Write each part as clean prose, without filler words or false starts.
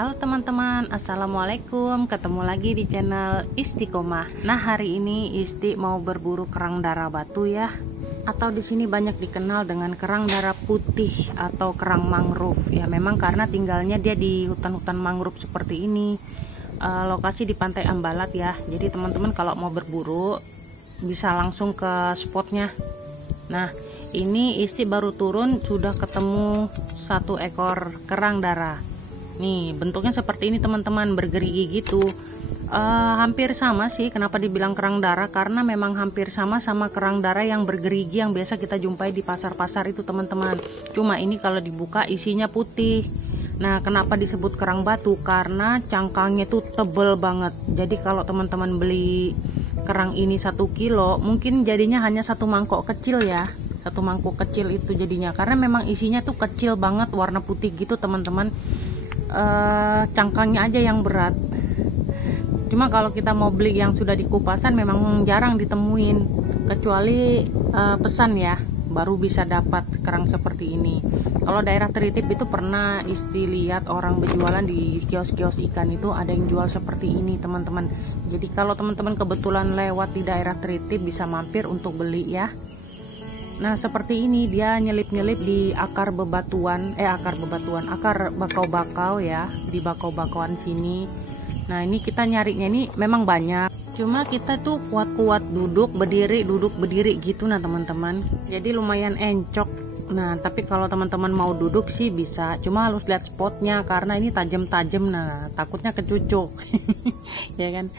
Halo teman-teman, assalamualaikum. Ketemu lagi di channel Istiqomah. Nah, hari ini Isti mau berburu kerang darah batu ya, atau di sini banyak dikenal dengan kerang darah putih atau kerang mangrove. Ya, memang karena tinggalnya dia di hutan-hutan mangrove seperti ini. Lokasi di Pantai Ambalat ya. Jadi teman-teman kalau mau berburu bisa langsung ke spotnya. Nah, ini Isti baru turun sudah ketemu satu ekor kerang darah. Nih bentuknya seperti ini teman-teman, bergerigi gitu. Hampir sama sih. Kenapa dibilang kerang darah? Karena memang hampir sama kerang darah yang bergerigi yang biasa kita jumpai di pasar-pasar itu teman-teman. Cuma ini kalau dibuka isinya putih. Nah, kenapa disebut kerang batu? Karena cangkangnya tuh tebel banget. Jadi kalau teman-teman beli kerang ini 1 kilo, mungkin jadinya hanya satu mangkok kecil ya. Satu mangkok kecil itu jadinya, karena memang isinya tuh kecil banget, warna putih gitu teman-teman. Cangkangnya aja yang berat. Cuma kalau kita mau beli yang sudah dikupasan memang jarang ditemuin, kecuali pesan ya, baru bisa dapat kerang seperti ini. Kalau daerah Tritip itu pernah Isti lihat orang berjualan di kios-kios ikan itu ada yang jual seperti ini teman-teman. Jadi kalau teman-teman kebetulan lewat di daerah Tritip bisa mampir untuk beli ya. Nah, seperti ini dia nyelip-nyelip di akar bebatuan, akar bakau-bakau ya, di bakau-bakauan sini. Nah, ini kita nyarinya ini memang banyak. Cuma kita tuh kuat-kuat duduk berdiri gitu nah teman-teman. Jadi lumayan encok. Nah, tapi kalau teman-teman mau duduk sih bisa, cuma harus lihat spotnya karena ini tajam-tajam. Nah, takutnya kecucuk. Ya kan?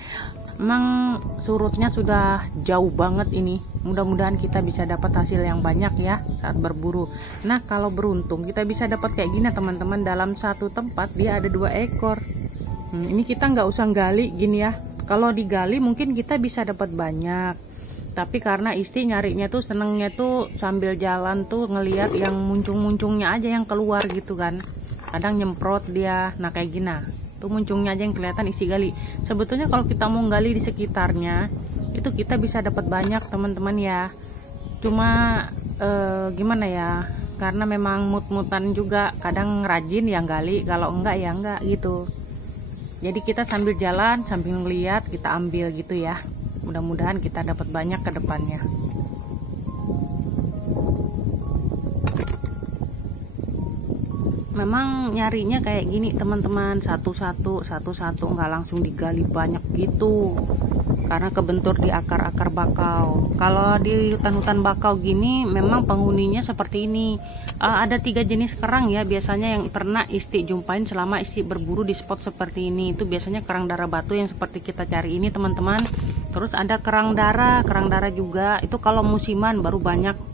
Emang surutnya sudah jauh banget ini. Mudah-mudahan kita bisa dapat hasil yang banyak ya saat berburu. Nah, kalau beruntung kita bisa dapat kayak gini teman-teman. Dalam satu tempat dia ada 2 ekor. Ini kita nggak usah gali gini ya. Kalau digali mungkin kita bisa dapat banyak. Tapi karena Isti nyarinya tuh senengnya tuh sambil jalan tuh ngelihat yang muncung-muncungnya aja yang keluar gitu kan. Kadang nyemprot dia. Nah, kayak gini. Tuh muncungnya aja yang kelihatan Isti gali. Sebetulnya kalau kita mau gali di sekitarnya itu kita bisa dapat banyak teman-teman ya. Cuma gimana ya, karena memang mut-mutan juga, kadang rajin yang gali, kalau enggak ya enggak gitu. Jadi kita sambil jalan sambil ngeliat kita ambil gitu ya. Mudah-mudahan kita dapat banyak ke depannya. Memang nyarinya kayak gini teman-teman, satu-satu nggak langsung digali banyak gitu, karena kebentur di akar-akar bakau. Kalau di hutan-hutan bakau gini memang penghuninya seperti ini. Ada 3 jenis kerang ya biasanya yang pernah Isti jumpain selama Isti berburu di spot seperti ini. Itu biasanya kerang darah batu yang seperti kita cari ini teman-teman. Terus ada kerang darah juga itu kalau musiman baru banyak.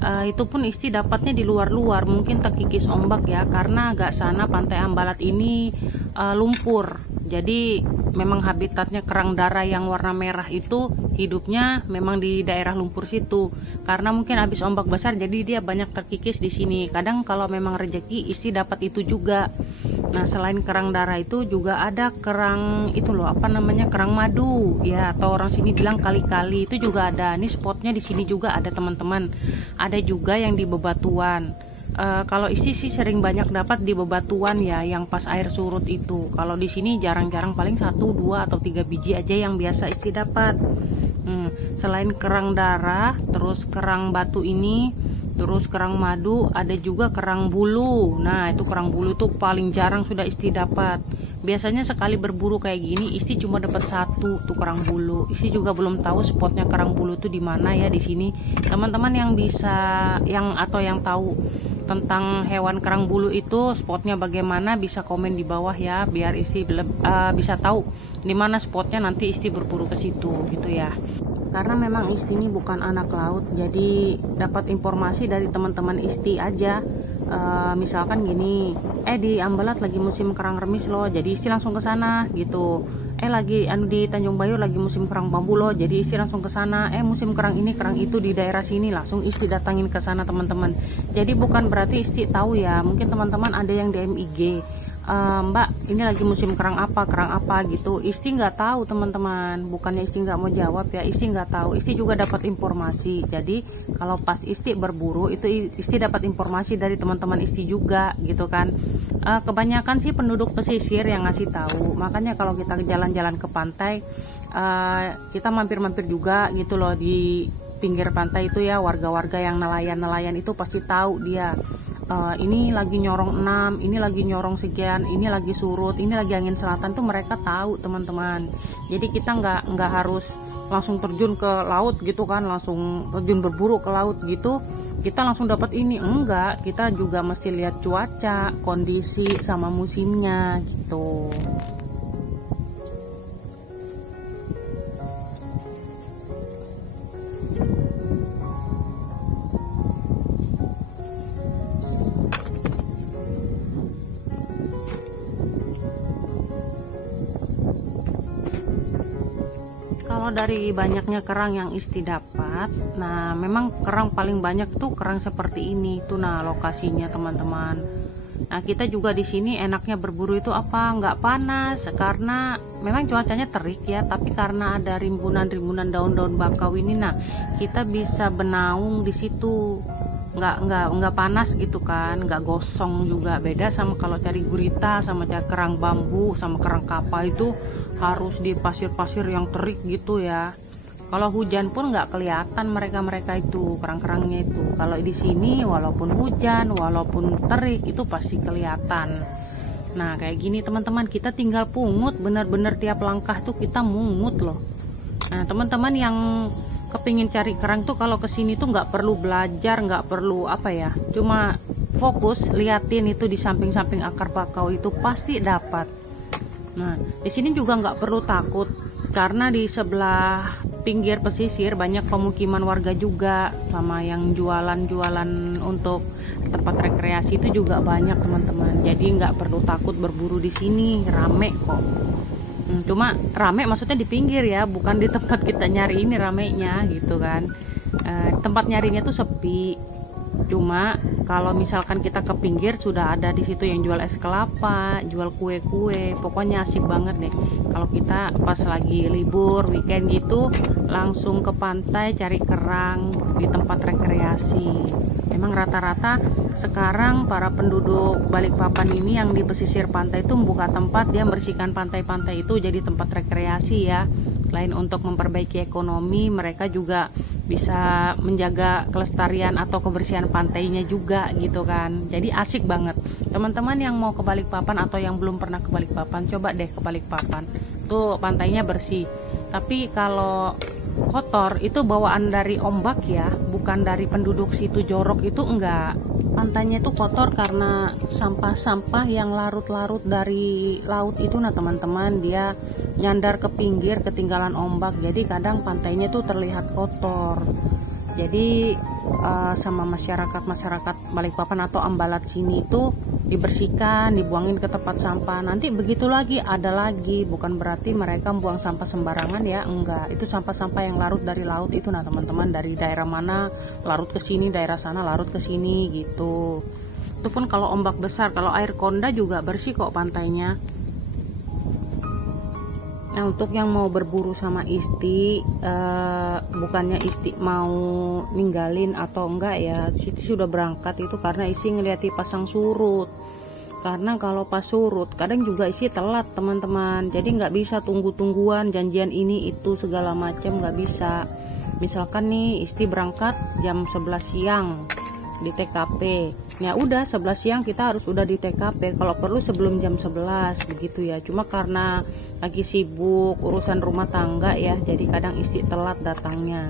Itu pun Isti dapatnya di luar-luar, mungkin terkikis ombak ya, karena agak sana Pantai Ambalat ini lumpur. Jadi memang habitatnya kerang darah yang warna merah itu hidupnya memang di daerah lumpur situ. Karena mungkin habis ombak besar jadi dia banyak terkikis di sini. Kadang kalau memang rezeki Isti dapat itu juga. Nah, selain kerang darah itu juga ada kerang itu loh, apa namanya, kerang madu ya, atau orang sini bilang kali-kali, itu juga ada. Ini spotnya di sini juga ada teman-teman. Ada juga yang di bebatuan. Kalau Isti sih sering banyak dapat di bebatuan ya, yang pas air surut itu. Kalau di sini jarang-jarang, paling 1, 2 atau 3 biji aja yang biasa Isti dapat. Selain kerang darah, terus kerang batu ini, terus kerang madu, ada juga kerang bulu. Nah, itu kerang bulu tuh paling jarang sudah Isti dapat. Biasanya sekali berburu kayak gini Isti cuma dapat 1 tuh kerang bulu. Isti juga belum tahu spotnya kerang bulu tuh di mana ya di sini. Teman-teman yang bisa yang tahu tentang hewan kerang bulu itu spotnya bagaimana bisa komen di bawah ya, biar Isti bisa tahu di mana spotnya, nanti Isti berburu ke situ gitu ya. Karena memang Isti ini bukan anak laut, jadi dapat informasi dari teman-teman Isti aja. Misalkan gini, di Ambalat lagi musim kerang remis loh, jadi Isti langsung ke sana gitu. Lagi di Tanjung Bayu lagi musim kerang bambu loh, jadi Isti langsung ke sana. Musim kerang ini kerang itu di daerah sini, langsung Isti datangin ke sana teman-teman. Jadi bukan berarti Isti tahu ya, mungkin teman-teman ada yang DM IG Mbak ini lagi musim kerang apa gitu. Isti nggak tahu teman-teman, bukannya Isti nggak mau jawab ya, Isti nggak tahu. Isti juga dapat informasi. Jadi kalau pas Isti berburu itu Isti dapat informasi dari teman-teman Isti juga gitu kan. Kebanyakan sih penduduk pesisir yang ngasih tahu. Makanya kalau kita jalan-jalan ke pantai, kita mampir-mampir juga gitu loh di pinggir pantai itu ya. Warga-warga yang nelayan-nelayan itu pasti tahu dia. Ini lagi nyorong 6, ini lagi nyorong sekian, ini lagi surut, ini lagi angin selatan tuh mereka tahu teman-teman. Jadi kita nggak harus langsung terjun ke laut gitu kan, langsung terjun berburu ke laut gitu. Kita langsung dapat ini, enggak. Kita juga mesti lihat cuaca, kondisi sama musimnya gitu. Kalau dari banyaknya kerang yang Isti dapat, nah memang kerang paling banyak tuh kerang seperti ini tuh. Nah lokasinya teman-teman. Nah kita juga di sini enaknya berburu itu apa? Nggak panas karena memang cuacanya terik ya. Tapi karena ada rimbunan-rimbunan daun-daun bakau ini, nah kita bisa benaung di situ. Nggak panas gitu kan, nggak gosong juga. Beda sama kalau cari gurita sama cari kerang bambu sama kerang kapal itu harus di pasir-pasir yang terik gitu ya. Kalau hujan pun nggak kelihatan mereka itu kerang-kerangnya itu. Kalau di sini walaupun hujan, walaupun terik itu pasti kelihatan. Nah kayak gini teman-teman, kita tinggal pungut, bener-bener tiap langkah tuh kita mungut loh. Nah teman-teman yang kepingin cari kerang tuh kalau kesini tuh nggak perlu belajar, nggak perlu apa ya, cuma fokus liatin itu di samping-samping akar bakau itu pasti dapat. Nah, di sini juga nggak perlu takut karena di sebelah pinggir pesisir banyak pemukiman warga juga, sama yang jualan-jualan untuk tempat rekreasi itu juga banyak teman-teman. Jadi nggak perlu takut berburu di sini, rame kok. Cuma rame maksudnya di pinggir ya, bukan di tempat kita nyari ini ramenya gitu kan. Tempat nyarinya tuh sepi. Cuma kalau misalkan kita ke pinggir sudah ada di situ yang jual es kelapa, jual kue-kue, pokoknya asik banget deh. Kalau kita pas lagi libur weekend gitu langsung ke pantai cari kerang di tempat rekreasi. Memang rata-rata sekarang para penduduk Balikpapan ini yang di pesisir pantai itu membuka tempat, dia membersihkan pantai-pantai itu jadi tempat rekreasi ya. Selain untuk memperbaiki ekonomi, mereka juga bisa menjaga kelestarian atau kebersihan pantainya juga gitu kan. Jadi asik banget. Teman-teman yang mau ke Balikpapan atau yang belum pernah ke Balikpapan, coba deh ke Balikpapan. Tuh pantainya bersih. Tapi kalau kotor itu bawaan dari ombak ya, bukan dari penduduk situ jorok itu enggak. Pantainya itu kotor karena sampah-sampah yang larut-larut dari laut itu. Nah teman-teman, dia nyandar ke pinggir ketinggalan ombak, jadi kadang pantainya tuh terlihat kotor. Jadi sama masyarakat Balikpapan atau Ambalat sini tuh dibersihkan, dibuangin ke tempat sampah. Nanti begitu lagi ada lagi, bukan berarti mereka buang sampah sembarangan ya, enggak. Itu sampah-sampah yang larut dari laut itu. Nah teman-teman, dari daerah mana larut ke sini, daerah sana larut ke sini gitu. Itu pun kalau ombak besar. Kalau air konda juga bersih kok pantainya. Nah untuk yang mau berburu sama Isti, bukannya Isti mau ninggalin atau enggak ya, Isti sudah berangkat itu karena Isti ngeliati pasang surut. Karena kalau pas surut kadang juga Isti telat teman-teman, jadi nggak bisa tunggu-tungguan janjian ini itu segala macam, nggak bisa. Misalkan nih Isti berangkat jam 11 siang di TKP, ya udah 11 siang kita harus udah di TKP, kalau perlu sebelum jam 11 begitu ya. Cuma karena lagi sibuk urusan rumah tangga ya, jadi kadang Isti telat datangnya.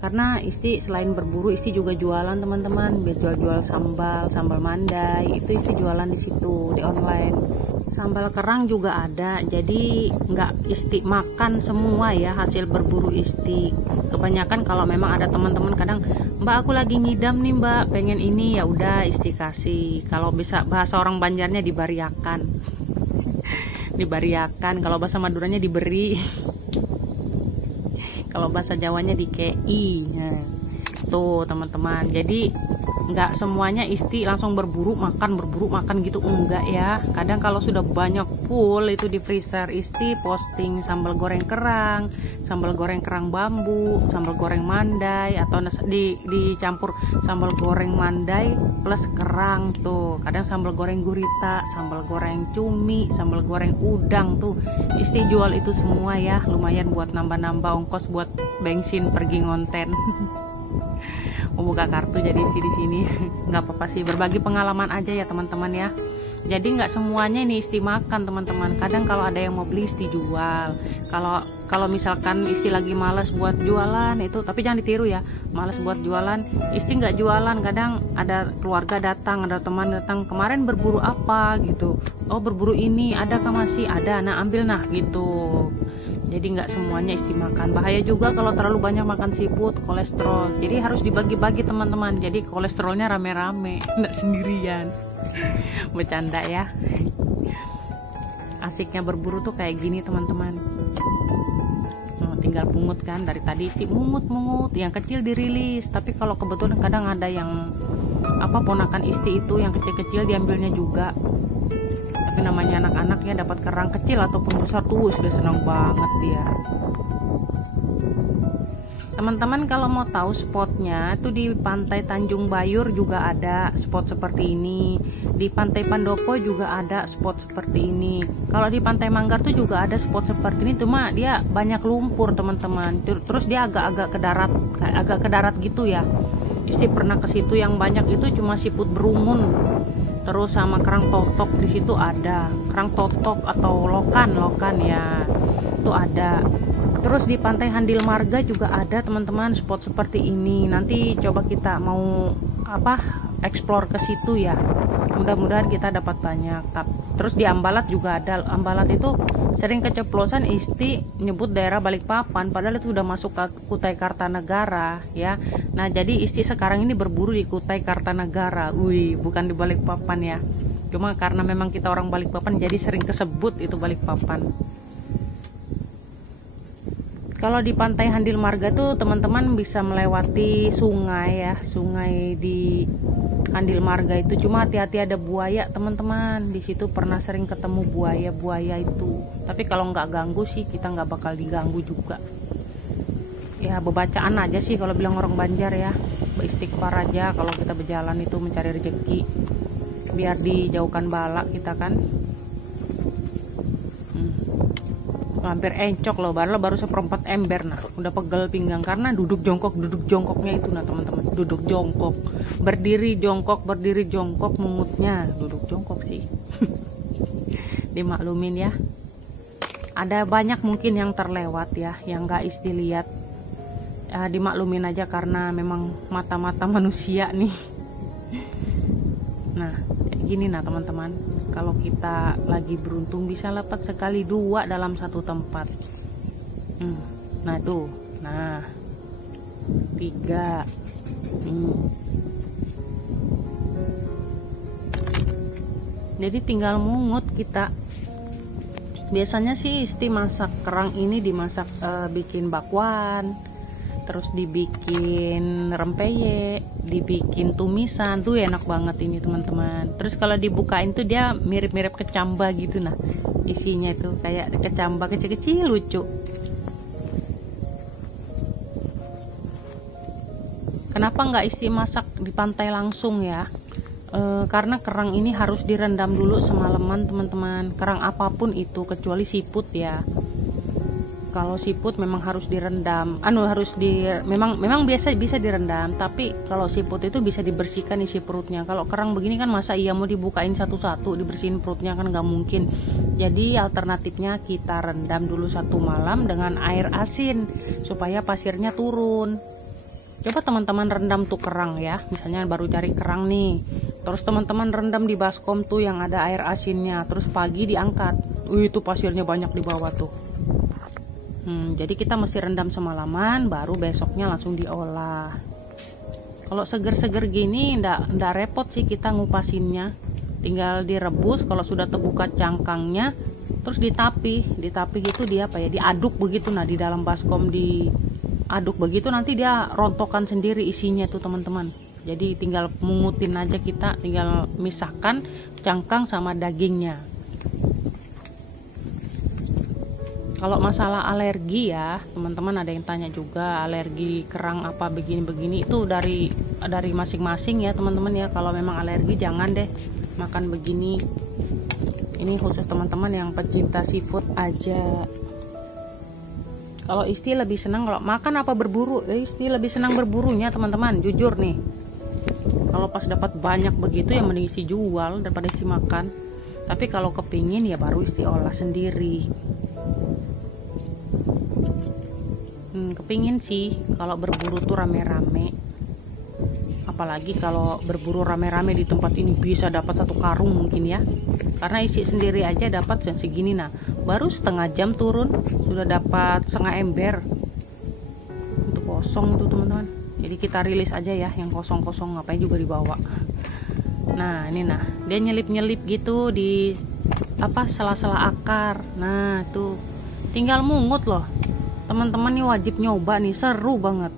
Karena Isti selain berburu, Isti juga jualan teman-teman, jual sambal mandai, itu Isti jualan di situ di online. Sambal kerang juga ada, jadi nggak Isti makan semua ya hasil berburu Isti. Kebanyakan kalau memang ada teman-teman kadang, Mbak aku lagi ngidam nih Mbak, pengen ini, ya udah Isti kasih. Kalau bisa bahasa orang Banjarnya dibariakan. Dibariakan, kalau bahasa Maduranya diberi. Kalau bahasa Jawanya dikei. Nah, tuh teman-teman. Jadi nggak semuanya isti langsung berburu makan gitu, enggak ya. Kadang kalau sudah banyak full itu di freezer, isti posting sambal goreng kerang bambu, sambal goreng mandai, atau dicampur sambal goreng mandai plus kerang tuh. Kadang sambal goreng gurita, sambal goreng cumi, sambal goreng udang tuh isti jual itu semua ya. Lumayan buat nambah-nambah ongkos buat bensin pergi ngonten. Buka kartu jadi isi di sini. Nggak apa-apa sih, berbagi pengalaman aja ya teman-teman ya. Jadi nggak semuanya ini isti makan teman-teman. Kadang kalau ada yang mau beli isti jual. Kalau misalkan isti lagi males buat jualan itu, tapi jangan ditiru ya, males buat jualan isti nggak jualan. Kadang ada keluarga datang, ada teman datang, kemarin berburu apa gitu, oh berburu ini, ada kah? Masih ada, nah ambil nah gitu. Jadi nggak semuanya isti makan. Bahaya juga kalau terlalu banyak makan seafood, kolesterol. Jadi harus dibagi-bagi teman-teman. Jadi kolesterolnya rame-rame, nggak sendirian. Bercanda ya. Asiknya berburu tuh kayak gini teman-teman. Oh, tinggal pungut kan, dari tadi isti mungut, yang kecil dirilis. Tapi kalau kebetulan kadang ada yang ponakan isti itu yang kecil-kecil diambilnya juga. Tapi namanya anak-anak ya, dapat kerang kecil ataupun besar tuh sudah senang banget dia. Teman-teman kalau mau tahu spotnya tuh di Pantai Tanjung Bayur juga ada spot seperti ini. Di Pantai Pandopo juga ada spot seperti ini. Kalau di Pantai Manggar tuh juga ada spot seperti ini, cuma dia banyak lumpur teman-teman. Terus dia agak ke darat gitu ya. Isti pernah ke situ, yang banyak itu cuma siput berungun. Terus sama kerang totok di situ ada, kerang totok atau lokan ya, itu ada. Terus di Pantai Handil Marga juga ada teman-teman spot seperti ini. Nanti coba kita mau explore ke situ ya. Mudah-mudahan kita dapat banyak. Terus di Ambalat juga ada. Ambalat itu sering keceplosan isti nyebut daerah Balikpapan, padahal itu sudah masuk ke Kutai Kartanegara ya. Nah jadi isti sekarang ini berburu di Kutai Kartanegara, bukan di Balikpapan ya. Cuma karena memang kita orang Balikpapan jadi sering kesebut itu Balikpapan. Kalau di Pantai Handil Marga tuh teman-teman bisa melewati sungai ya, sungai di Handil Marga itu. Cuma hati-hati ada buaya teman-teman. Di situ pernah sering ketemu buaya itu. Tapi kalau nggak ganggu sih kita nggak bakal diganggu juga. Ya bebacaan aja sih kalau bilang orang Banjar ya. Beristighfar aja kalau kita berjalan itu mencari rezeki. Biar dijauhkan bala kita kan. Hampir encok loh, baru seperempat ember. Nah udah pegel pinggang karena duduk jongkoknya itu nah teman-teman, duduk jongkok, berdiri jongkok mungutnya duduk jongkok sih. Dimaklumin ya, ada banyak mungkin yang terlewat ya, yang nggak isti lihat. Dimaklumin aja karena memang mata-mata manusia nih. Nah kayak gini nah teman-teman, kalau kita lagi beruntung bisa dapat sekali dua dalam satu tempat. Nah tuh, nah 3. Jadi tinggal mungut kita. Biasanya sih isti masak kerang ini dimasak bikin bakwan, terus dibikin rempeyek, dibikin tumisan tuh enak banget ini teman-teman. Terus kalau dibukain tuh dia mirip-mirip kecamba gitu nah, isinya itu kayak kecamba kecil-kecil lucu. Kenapa nggak isi masak di pantai langsung ya? Karena kerang ini harus direndam dulu semalaman teman-teman. Kerang apapun itu kecuali siput ya. Kalau siput memang harus direndam, memang biasa bisa direndam, tapi kalau siput itu bisa dibersihkan isi perutnya. Kalau kerang begini kan masa iya mau dibukain satu-satu dibersihin perutnya, kan nggak mungkin. Jadi alternatifnya kita rendam dulu 1 malam dengan air asin supaya pasirnya turun. Coba teman-teman rendam tuh kerang ya, misalnya baru cari kerang nih, terus teman-teman rendam di baskom tuh yang ada air asinnya, terus pagi diangkat, itu pasirnya banyak di bawah tuh. Jadi kita mesti rendam semalaman, baru besoknya langsung diolah. Kalau seger-seger gini ndak repot sih kita ngupasinnya, tinggal direbus. Kalau sudah terbuka cangkangnya, terus ditapi gitu dia diaduk begitu. Nah di dalam baskom diaduk begitu, nanti dia rontokan sendiri isinya tuh teman-teman. Jadi tinggal mungutin aja, kita tinggal misahkan cangkang sama dagingnya. Kalau masalah alergi ya teman-teman, ada yang tanya juga alergi kerang apa begini-begini, itu dari masing-masing ya teman-teman ya. Kalau memang alergi jangan deh makan begini. Ini khusus teman-teman yang pecinta seafood aja. Kalau Isti lebih senang kalau makan apa berburu, Isti lebih senang berburunya teman-teman, jujur nih. Kalau pas dapat banyak begitu ya mending Isti jual daripada Isti makan. Tapi kalau kepingin ya baru Isti olah sendiri. Kepingin sih kalau berburu tuh rame-rame. Apalagi kalau berburu rame-rame di tempat ini bisa dapat 1 karung mungkin ya. Karena isi sendiri aja dapat segini, nah baru setengah jam turun sudah dapat setengah ember. Itu kosong tuh teman-teman. Jadi kita rilis aja ya yang kosong-kosong, ngapain juga dibawa. Nah ini, nah dia nyelip-nyelip gitu di sela-sela akar. Nah tuh tinggal mungut loh teman-teman, nih wajib nyoba nih, seru banget.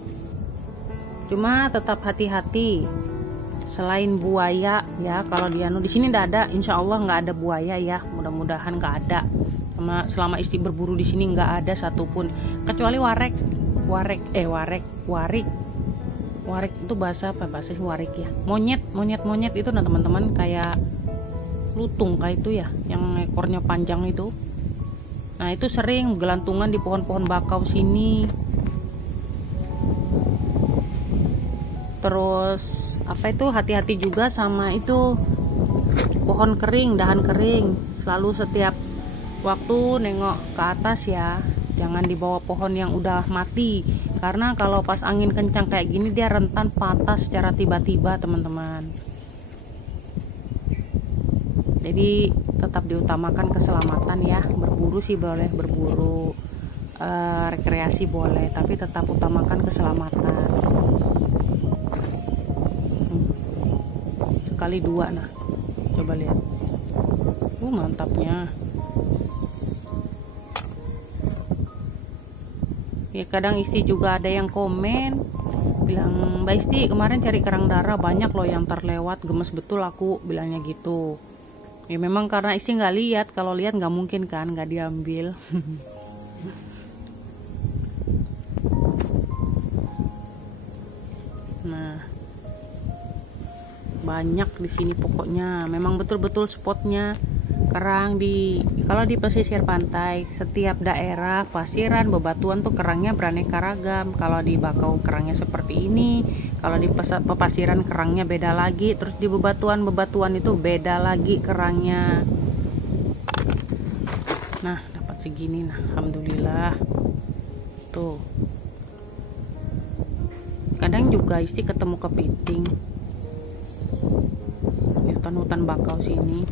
Cuma tetap hati-hati, selain buaya ya, kalau di sini nggak ada, insya Allah nggak ada buaya ya, mudah-mudahan nggak ada. Selama Isti berburu di sini nggak ada satupun, kecuali warik itu bahasa warik ya, monyet itu nah teman-teman, kayak lutung kayak itu ya, yang ekornya panjang itu. Nah itu sering gelantungan di pohon-pohon bakau sini. Terus hati-hati juga sama itu pohon kering, dahan kering. Selalu setiap waktu nengok ke atas ya, jangan dibawa pohon yang udah mati, karena kalau pas angin kencang kayak gini dia rentan patah secara tiba-tiba teman-teman. Jadi tetap diutamakan keselamatan ya. Berburu sih boleh, berburu rekreasi boleh, tapi tetap utamakan keselamatan. Sekali 2, nah coba lihat, mantapnya ya. Kadang Isti juga ada yang komen bilang, Mbak Isti kemarin cari kerang darah banyak loh yang terlewat, gemes betul aku, bilangnya gitu. Ya memang karena Isti nggak lihat, kalau lihat nggak mungkin kan nggak diambil. Nah banyak di sini pokoknya, memang betul-betul spotnya kerang kalau di pesisir pantai, setiap daerah pasiran bebatuan tuh kerangnya beraneka ragam. Kalau di bakau kerangnya seperti ini, kalau di pepasiran kerangnya beda lagi, terus di bebatuan itu beda lagi kerangnya. Nah dapat segini, nah alhamdulillah tuh. Kadang juga Isti ketemu kepiting di hutan-hutan bakau sini.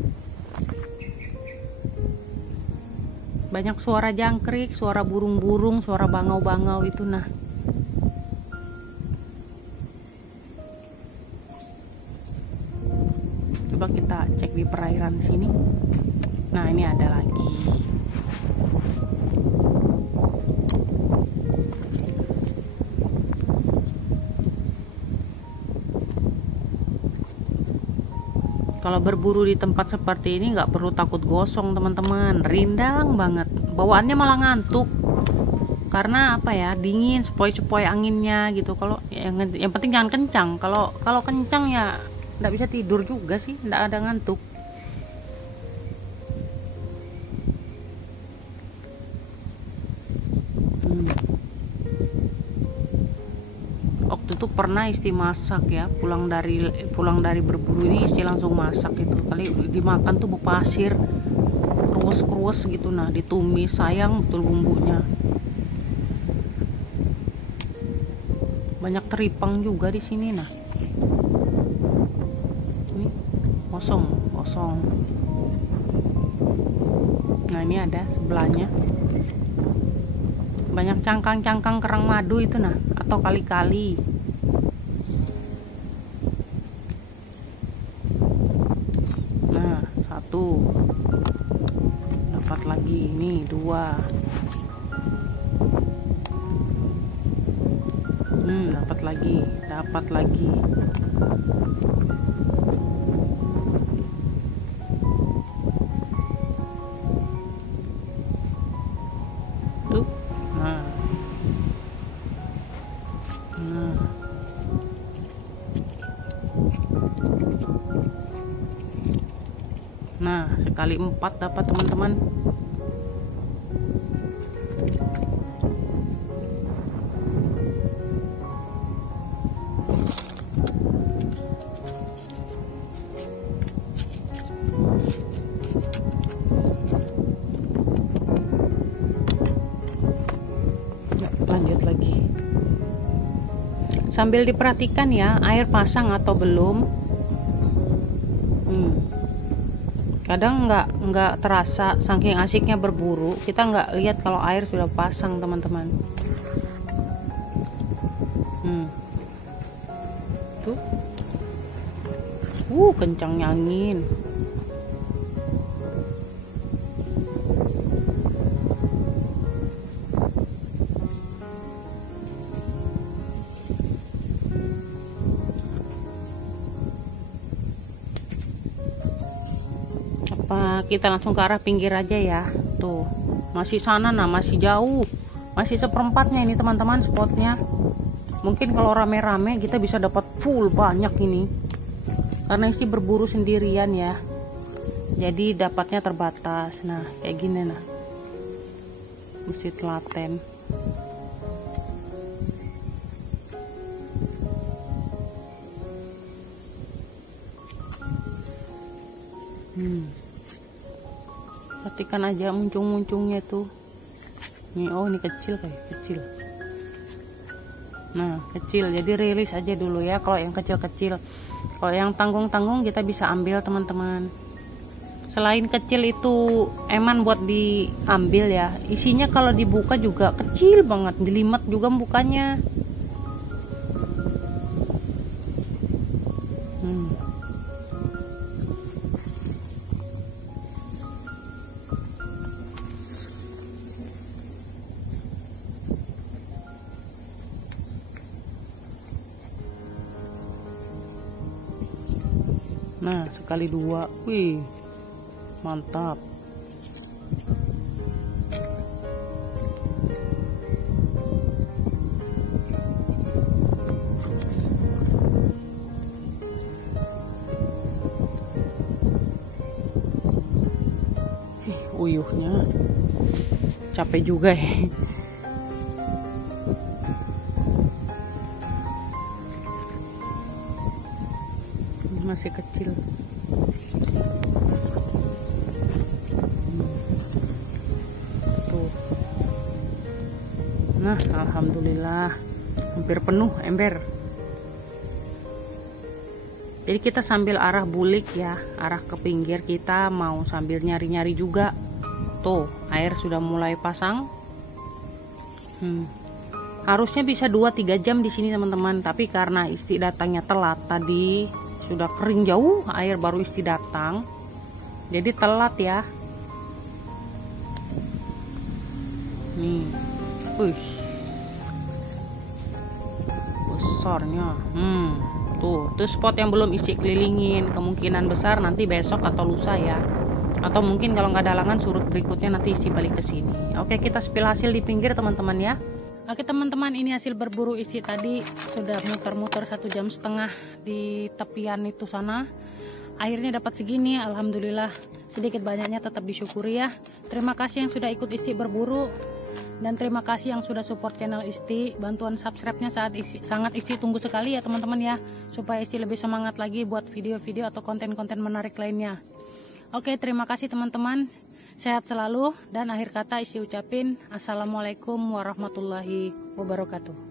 Banyak suara jangkrik, suara burung-burung, suara bangau-bangau itu. Nah coba kita cek di perairan sini. Nah ini ada lagi. Kalau berburu di tempat seperti ini nggak perlu takut gosong teman-teman, rindang banget, bawaannya malah ngantuk karena dingin, sepoi-sepoi anginnya gitu. Kalau yang penting jangan kencang, kalau kencang ya nggak bisa tidur juga sih, nggak ada ngantuk. Waktu itu pernah Isti masak ya, pulang dari berburu ini Isti langsung masak itu. Kali dimakan tuh bepasir, kruwes gitu. Nah ditumis, sayang betul bumbunya. Banyak teripang juga di sini. Nah ini kosong. Nah ini ada sebelahnya banyak cangkang-cangkang kerang madu itu, nah atau kali-kali. Nah 1 dapat lagi, ini 2 dapat dapat lagi. Tuh, nah sekali 4 dapat teman-teman. Lanjut lagi, sambil diperhatikan ya air pasang atau belum. Kadang nggak terasa, saking asiknya berburu kita nggak lihat kalau air sudah pasang teman-teman. Tuh, kencangnya angin. Apa kita langsung ke arah pinggir aja ya? Tuh, masih sana, nah masih jauh, masih seperempatnya ini teman-teman spotnya. Mungkin kalau rame-rame kita bisa dapat full banyak ini, karena Isti berburu sendirian ya, jadi dapatnya terbatas. Nah kayak gini, nah mesti telaten. Perhatikan aja muncung-muncungnya tuh. Nih, oh ini kecil kayak kecil. Nah kecil, jadi rilis aja dulu ya kalau yang kecil-kecil. Kalau yang tanggung-tanggung kita bisa ambil teman-teman. Selain kecil itu eman buat diambil ya, isinya kalau dibuka juga kecil banget, dilimet juga bukanya. Nah sekali 2, wih mantap. Uyuhnya capek juga ya. Masih kecil. Tuh. Nah alhamdulillah hampir penuh ember. Jadi kita sambil arah bulik ya, arah ke pinggir, kita mau sambil nyari-nyari juga. Tuh air sudah mulai pasang. Harusnya bisa 2-3 jam di sini teman-teman, tapi karena Isti datangnya telat tadi, sudah kering jauh air baru Isti datang, jadi telat ya. Nih, besarnya. Tuh spot yang belum Isti kelilingin. Kemungkinan besar nanti besok atau lusa ya, atau mungkin kalau nggak ada halangan surut berikutnya nanti Isti balik ke sini. Oke, kita spill hasil di pinggir teman-teman ya. Oke teman-teman, ini hasil berburu Isti tadi. Sudah muter-muter 1,5 jam di tepian itu sana. Akhirnya dapat segini, alhamdulillah. Sedikit banyaknya tetap disyukuri ya. Terima kasih yang sudah ikut Isti berburu, dan terima kasih yang sudah support channel Isti. Bantuan subscribe-nya sangat Isti tunggu sekali ya teman-teman ya, supaya Isti lebih semangat lagi buat video-video atau konten-konten menarik lainnya. Oke, terima kasih teman-teman. Sehat selalu, dan akhir kata Isti ucapin assalamualaikum warahmatullahi wabarakatuh.